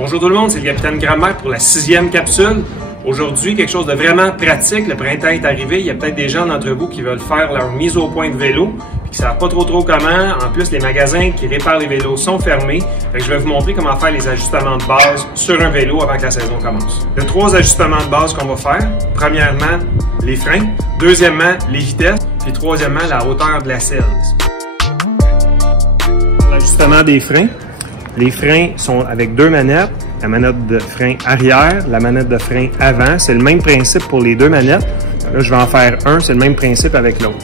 Bonjour tout le monde, c'est le capitaine Grammaire pour la 6e capsule. Aujourd'hui, quelque chose de vraiment pratique. Le printemps est arrivé. Il y a peut-être des gens d'entre vous qui veulent faire leur mise au point de vélo puis qui ne savent pas trop comment. En plus, les magasins qui réparent les vélos sont fermés. Fait que je vais vous montrer comment faire les ajustements de base sur un vélo avant que la saison commence. Il y a 3 ajustements de base qu'on va faire. Premièrement, les freins. Deuxièmement, les vitesses. Puis troisièmement, la hauteur de la selle. L'ajustement des freins. Les freins sont avec 2 manettes, la manette de frein arrière, la manette de frein avant. C'est le même principe pour les 2 manettes. Là, je vais en faire un, c'est le même principe avec l'autre.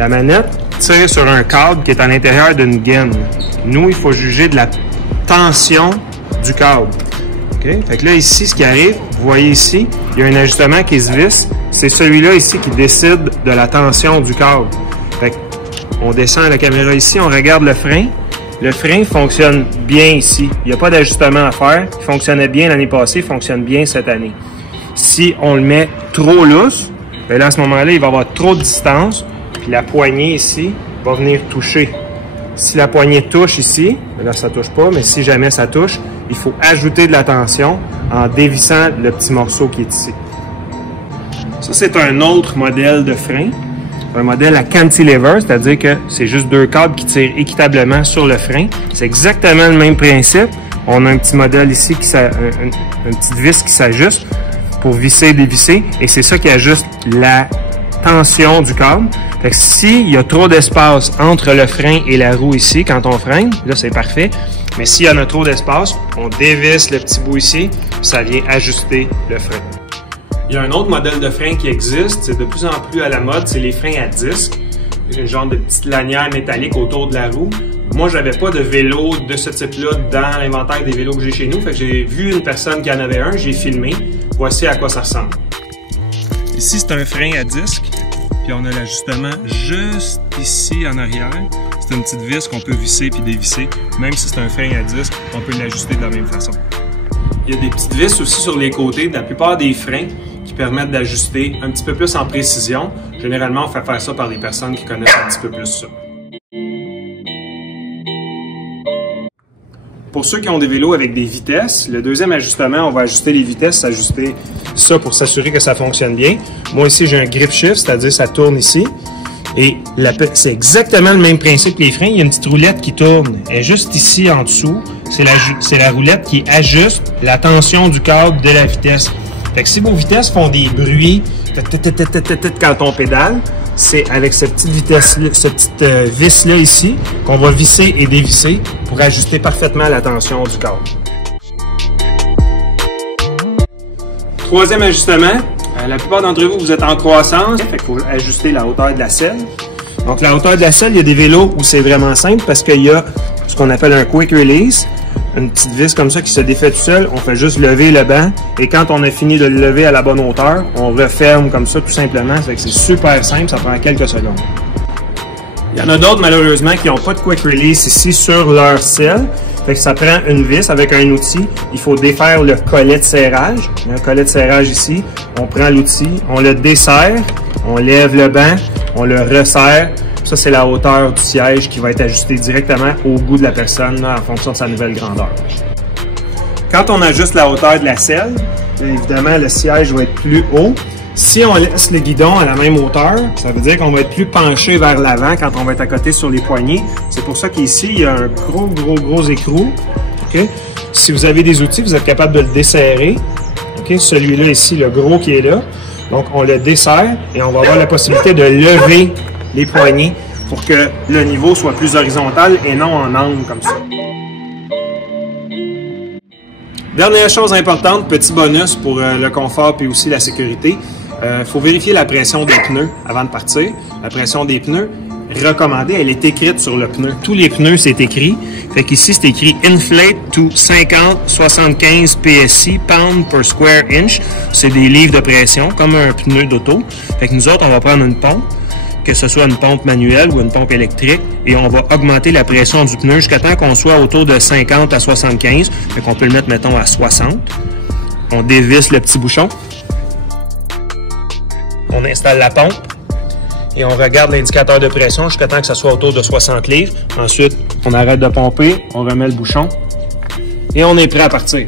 La manette tire sur un câble qui est à l'intérieur d'une gaine. Nous, il faut juger de la tension du câble. Okay? Fait que là, ici, ce qui arrive, vous voyez ici, il y a un ajustement qui se visse. C'est celui-là ici qui décide de la tension du câble. Fait que on descend la caméra ici, on regarde le frein. Le frein fonctionne bien ici. Il n'y a pas d'ajustement à faire. Il fonctionnait bien l'année passée, il fonctionne bien cette année. Si on le met trop lousse, bien là, à ce moment-là, il va y avoir trop de distance. Puis la poignée ici va venir toucher. Si la poignée touche ici, bien là, ça ne touche pas, mais si jamais ça touche, il faut ajouter de la tension en dévissant le petit morceau qui est ici. Ça, c'est un autre modèle de frein. Un modèle à cantilever, c'est-à-dire que c'est juste 2 câbles qui tirent équitablement sur le frein. C'est exactement le même principe. On a un petit modèle ici, une petite vis qui s'ajuste pour visser et dévisser. Et c'est ça qui ajuste la tension du câble. Fait que s'il y a trop d'espace entre le frein et la roue ici, quand on freine, là c'est parfait. Mais s'il y en a trop d'espace, on dévisse le petit bout ici, puis ça vient ajuster le frein. Il y a un autre modèle de frein qui existe, c'est de plus en plus à la mode, c'est les freins à disque. Un genre de petite lanière métallique autour de la roue. Moi, je n'avais pas de vélo de ce type-là dans l'inventaire des vélos que j'ai chez nous. Fait que j'ai vu une personne qui en avait un, j'ai filmé. Voici à quoi ça ressemble. Ici, c'est un frein à disque. Puis on a l'ajustement juste ici en arrière. C'est une petite vis qu'on peut visser puis dévisser. Même si c'est un frein à disque, on peut l'ajuster de la même façon. Il y a des petites vis aussi sur les côtés de la plupart des freins qui permettent d'ajuster un petit peu plus en précision. Généralement, on fait faire ça par des personnes qui connaissent un petit peu plus ça. Pour ceux qui ont des vélos avec des vitesses, le deuxième ajustement, on va ajuster les vitesses, ajuster ça pour s'assurer que ça fonctionne bien. Moi ici, j'ai un grip shift, c'est-à-dire ça tourne ici. Et c'est exactement le même principe que les freins. Il y a une petite roulette qui tourne. Elle est juste ici en dessous. C'est la roulette qui ajuste la tension du câble de la vitesse. Fait que si vos vitesses font des bruits quand on pédale, c'est avec cette petite vitesse-là, cette petite vis-là ici, qu'on va visser et dévisser pour ajuster parfaitement la tension du câble. Troisième ajustement, la plupart d'entre vous, vous êtes en croissance, fait qu'il faut ajuster la hauteur de la selle. Donc la hauteur de la selle, il y a des vélos où c'est vraiment simple parce qu'il y a ce qu'on appelle un quick release. Une petite vis comme ça qui se défait tout seul, on fait juste lever le banc et quand on a fini de le lever à la bonne hauteur, on referme comme ça tout simplement. Fait que c'est super simple, ça prend quelques secondes. Il y en a d'autres malheureusement qui n'ont pas de quick release ici sur leur selle. Fait que ça prend une vis avec un outil. Il faut défaire le collet de serrage. Il y a un collet de serrage ici. On prend l'outil, on le desserre, on lève le banc, on le resserre. Ça, c'est la hauteur du siège qui va être ajustée directement au goût de la personne là, en fonction de sa nouvelle grandeur. Quand on ajuste la hauteur de la selle, évidemment, le siège va être plus haut. Si on laisse le guidon à la même hauteur, ça veut dire qu'on va être plus penché vers l'avant quand on va être à côté sur les poignées. C'est pour ça qu'ici, il y a un gros écrou. Okay? Si vous avez des outils, vous êtes capable de le desserrer. Okay? Celui-là ici, le gros qui est là. Donc, on le desserre et on va avoir la possibilité de lever les poignées pour que le niveau soit plus horizontal et non en angle comme ça. Dernière chose importante, petit bonus pour le confort et aussi la sécurité, il faut vérifier la pression des pneus avant de partir. La pression des pneus recommandée, elle est écrite sur le pneu. Tous les pneus, c'est écrit. Fait qu'ici, c'est écrit Inflate to 50-75 PSI, pound per square inch. C'est des livres de pression, comme un pneu d'auto. Fait que nous autres, on va prendre une pompe, que ce soit une pompe manuelle ou une pompe électrique, et on va augmenter la pression du pneu jusqu'à temps qu'on soit autour de 50 à 75. Fait qu'on peut le mettre, mettons, à 60. On dévisse le petit bouchon. On installe la pompe. Et on regarde l'indicateur de pression jusqu'à temps que ça soit autour de 60 livres. Ensuite, on arrête de pomper, on remet le bouchon et on est prêt à partir.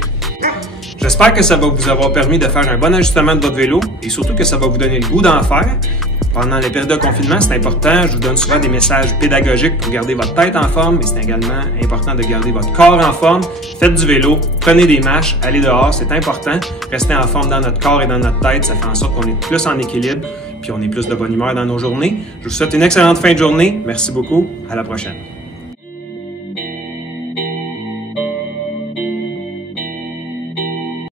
J'espère que ça va vous avoir permis de faire un bon ajustement de votre vélo et surtout que ça va vous donner le goût d'en faire. Pendant les périodes de confinement, c'est important. Je vous donne souvent des messages pédagogiques pour garder votre tête en forme, mais c'est également important de garder votre corps en forme. Faites du vélo, prenez des marches, allez dehors, c'est important. Restez en forme dans notre corps et dans notre tête, ça fait en sorte qu'on est plus en équilibre, puis on est plus de bonne humeur dans nos journées. Je vous souhaite une excellente fin de journée. Merci beaucoup. À la prochaine.